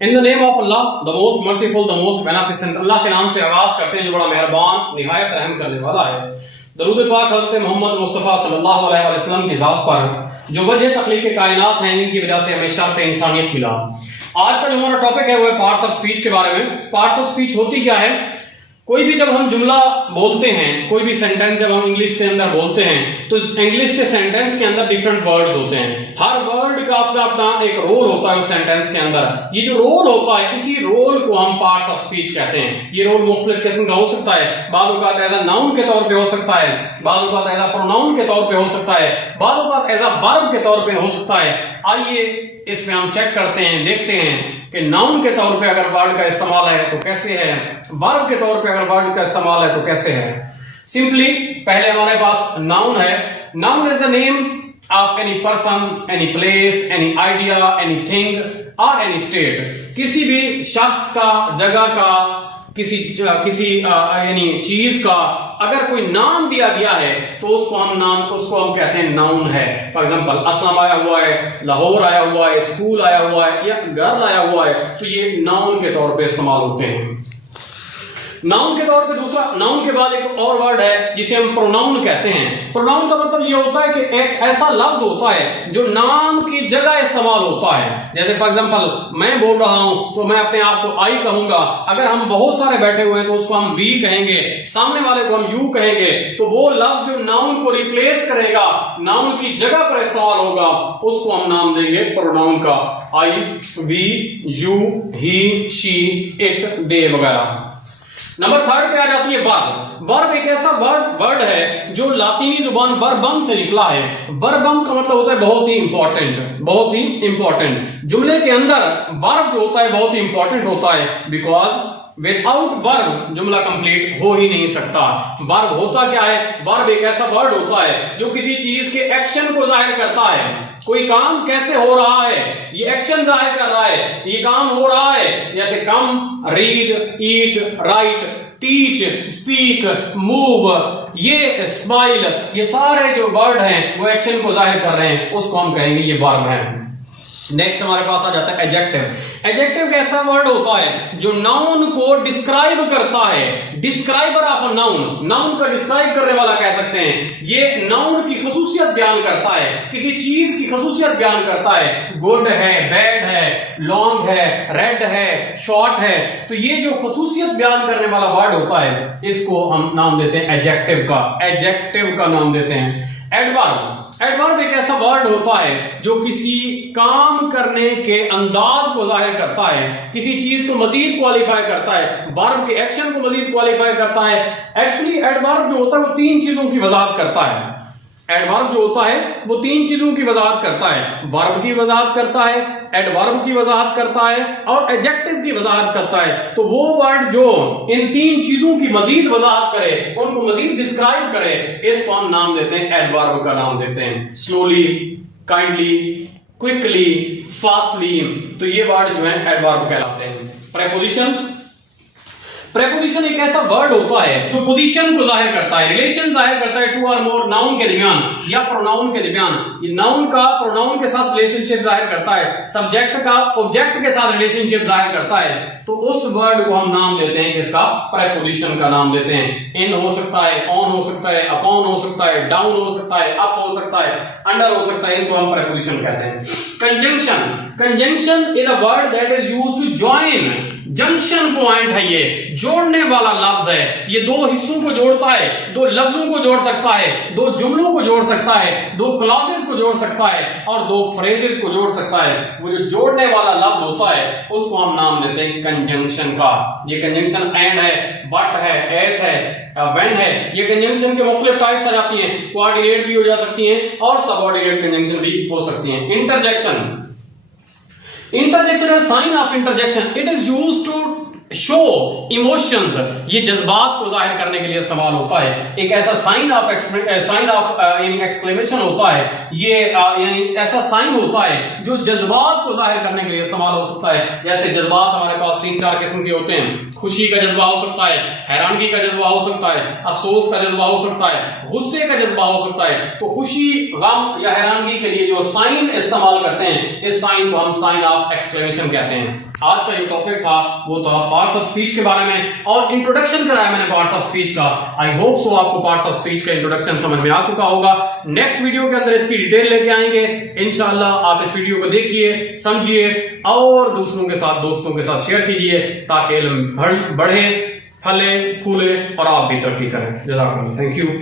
In the name of Allah the most merciful the most beneficent. Allah के नाम से आगाज करते हैं जो बड़ा मेहरबान निहायत रहम करने वाला है। दरूद पाक हज़रत मोहम्मद मुस्तफ़ा सल्लल्लाहु अलैहि वसल्लम की ज़ात पर जो वजह तख्लीक कायनात है, इनकी वजह से हमें शर्फ इंसानियत मिला। आज का जो हमारा टॉपिक है वो है पार्ट्स ऑफ स्पीच के बारे में। पार्ट्स ऑफ स्पीच होती क्या है? कोई भी जब हम जुमला बोलते हैं, कोई भी सेंटेंस जब हम इंग्लिश के अंदर बोलते हैं तो इंग्लिश के सेंटेंस के अंदर डिफरेंट वर्ड्स होते हैं। हर वर्ड का अपना अपना एक रोल होता है उस सेंटेंस के अंदर। ये जो रोल होता है, इसी रोल को हम पार्ट्स ऑफ स्पीच कहते हैं। ये रोल मुख्तलिफ किस्म का हो सकता है। बाद औक़ात एज अ नाउन के तौर पे हो सकता है, बाद औक़ात एज अ प्रोनाउन के तौर पे हो सकता है, बाद औक़ात एज अ वर्ब के तौर पे हो सकता है। आइए इसमें हम चेक करते हैं, देखते हैं कि नाउन के तौर पे अगर वर्ड का इस्तेमाल है तो कैसे है, वर्ब के तौर पे अगर वर्ड का इस्तेमाल है तो कैसे है। सिंपली पहले हमारे पास नाउन है। Noun is the name of any person, any place, any idea, anything और एनी स्टेट। किसी भी शख्स का, जगह का, किसी यानी चीज का अगर कोई नाम दिया गया है तो उसको हम कहते हैं नाउन है। फॉर एग्जांपल असलम आया हुआ है, लाहौर आया हुआ है, स्कूल आया हुआ है या घर आया हुआ है, तो ये नाउन के तौर पे इस्तेमाल होते हैं। नाउन के तौर पे दूसरा, नाउन के बाद एक और वर्ड है जिसे हम प्रोनाउन कहते हैं। प्रोनाउन का मतलब ये होता है कि एक ऐसा लफ्ज होता है जो नाम की जगह इस्तेमाल होता है। जैसे फॉर एग्जांपल मैं बोल रहा हूं तो मैं अपने आप को आई कहूंगा। अगर हम बहुत सारे बैठे हुए हैं तो उसको हम वी कहेंगे, सामने वाले को हम यू कहेंगे। तो वो लफ्ज जो नाउन को रिप्लेस करेगा, नाउन की जगह पर इस्तेमाल होगा, उसको हम नाम देंगे प्रोनाउन का। I, we, you, he, she, it, they वगैरह। नंबर थर्ड पे आ जाती है वर्ब। वर्ब एक ऐसा वर्ड है जो लातीनी जुबान वर्बम से निकला है। वर्बम का मतलब होता है बहुत ही इंपॉर्टेंट, बहुत ही इंपॉर्टेंट। जुमले के अंदर वर्ब जो होता है बहुत ही इंपॉर्टेंट होता है, बिकॉज विदाउट वर्ब जुमला कंप्लीट हो ही नहीं सकता। वर्ब होता क्या है? वर्ब एक ऐसा वर्ड होता है जो किसी चीज के एक्शन को जाहिर करता है। कोई काम कैसे हो रहा है, ये एक्शन जाहिर कर रहा है, ये काम हो रहा है। जैसे कम, रीड, ईट, राइट, टीच, स्पीक, मूव, ये स्माइल, ये सारे जो वर्ड हैं वो एक्शन को जाहिर कर रहे हैं, उसको हम कहेंगे ये वर्ब है। नेक्स्ट हमारे पास आ जाता है एडजेक्टिव। एडजेक्टिव कैसा वर्ड होता है जो नाउन को डिस्क्राइब करता है। डिस्क्राइबर ऑफ अ नाउन, नाउन का डिस्क्राइब करने वाला कह सकते हैं। ये नाउन की खसूसियत बयान करता है, किसी चीज की खसूसियत बयान करता है। गुड है, बैड है, लॉन्ग है, रेड है, शॉर्ट है। तो ये जो खसूसियत बयान करने वाला वर्ड होता है इसको हम नाम देते हैं एडजेक्टिव का। एडजेक्टिव का नाम देते हैं एडवर्ब। एडवर्ब एक ऐसा वर्ड होता है जो किसी काम करने के अंदाज को जाहिर करता है, किसी चीज को मजीद क्वालिफाई करता है, वर्ब के एक्शन को मजीद क्वालिफाई करता है। एक्चुअली एडवर्ब जो होता है वो तीन चीजों की वजाहत करता है। एडवर्ब जो होता है वो तीन चीजों की वजाहत करता है। वर्ब की वजाहत करता है, एडवर्ब की वजाहत करता है और एडजेक्टिव की वजाहत करता है। तो वो वर्ड जो इन तीन चीजों की मजीद वजाहत करे, उनको मजीद डिस्क्राइब करे, इसको हम नाम देते हैं एडवर्ब का नाम देते हैं। स्लोली, काइंडली, क्विकली, फास्टली, तो ये वर्ड जो है एडवर्ब कहलाते हैं। प्रेपोजिशन, प्रेपोजिशन एक ऐसा वर्ड होता है जो पोजीशन को जाहिर करता है, रिलेशन जाहिर करता है टू और मोर नाउन के दरमियान या प्रोनाउन के दरमियान। ये नाउन का प्रोनाउन के साथ रिलेशनशिप जाहिर करता है, सब्जेक्ट का ऑब्जेक्ट के साथ रिलेशनशिप जाहिर करता है। तो उस वर्ड को हम नाम देते हैं किसका? प्रेपोजिशन का नाम देते हैं। इन हो सकता है, ऑन हो सकता है, अपॉन हो सकता है, डाउन हो सकता है, अप हो सकता है, अंडर हो सकता है, इनको हम प्रेपोजिशन कहते हैं। Conjunction, conjunction is a word that is used to join. Junction point है, ये जोड़ने वाला लफ्ज है। ये दो हिस्सों को जोड़ता है, दो लफ्जों को जोड़ सकता है, दो जुमलों को जोड़ सकता है, दो क्लॉजेस को जोड़ सकता है और दो फ्रेजेस को जोड़ सकता है। वो जो जोड़ने वाला लफ्ज होता है उसको हम नाम देते हैं कंजंक्शन का। ये कंजंक्शन एंड है, बट है, एस है, व्हेन है। ये कंजंक्शन के मुख्तलिफ टाइप्स आ जाती हैं, कोऑर्डिनेट भी हो जा सकती हैं और सबऑर्डिनेट कंजंक्शन भी हो सकती हैं। Interjection, interjection is sign of interjection. It is used to show emotions, ये जज्बात को जाहिर करने के लिए इस्तेमाल होता है। एक ऐसा साइन ऑफ एक्सक्लेमेशन होता है, ये यानी ऐसा साइन होता है जो जज्बात को जाहिर करने के लिए इस्तेमाल हो सकता है। जैसे जज्बात हमारे पास 3-4 किस्म के होते हैं। खुशी का जज्बा हो सकता है, हैरानगी का जज्बा हो सकता है, अफसोस का जज्बा हो सकता है, गुस्से का जज्बा हो सकता है। तो खुशी, गम या हैरानगी के लिए जो साइन इस्तेमाल करते हैं, इस साइन को हम साइन ऑफ एक्सक्लेमेशन कहते हैं। आज का जो टॉपिक था वो था पार्ट्स ऑफ स्पीच के बारे में, और इंट्रोडक्शन कराया मैंने पार्ट्स ऑफ स्पीच का। आई होप सो आपको पार्ट्स ऑफ स्पीच का इंट्रोडक्शन समझ में आ चुका होगा। नेक्स्ट वीडियो के अंदर इसकी डिटेल लेके आएंगे इंशाल्लाह। आप इस वीडियो को देखिए, समझिए और दोस्तों के साथ शेयर कीजिए ताकि इल्म बढ़े, फले, फूले और आप भी तरक्की करें। जज़ाकल्लाह, थैंक यू।